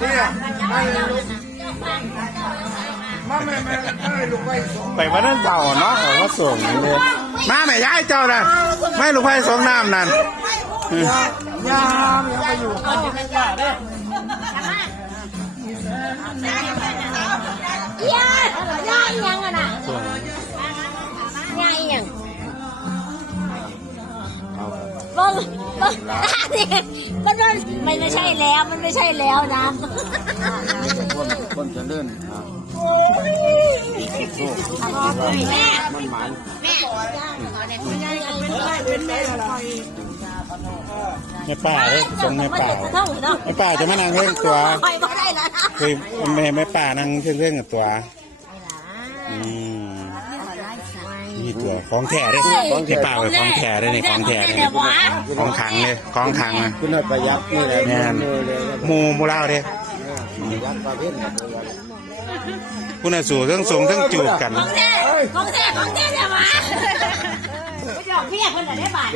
เนี่ยไม่ลูกไปส่ง ไปวันนั้นเจ้าเนาะเขาส่งเลยมาแม่ย้ายเจ้าน่ะไม่ลูกไฟส่งน้ำนั่น ยามยังไปอยู่ ยายยังอ่ะนะยายยังบ้งมันไม่ใช่แล้วมันไม่ใช่แล้วนะ คนจะเดิน แม่ มันหมาน แม่ แม่ป่าเลยส่งแม่ป่าแม่ป่าจะมานั่งเรื่องตัว ไปก็ได้แล้วนะ คือแม่ป่านั่งเรื่องกับตัวนี่ตัวของแท้เลยแม่ป่าไปของแท้เลยนี่ของแท้เลยของขังเลยของขังนะ คุณน่ะประหยัดนี่แหละ แม่นมูเล่าเลย ประหยัดประเภทเนี่ย คุณน่ะสู่ทั้งส่งทั้งจูบกัน ของแท้เนี่ยมาไม่หยอกเพี้ยคนไหนได้บาท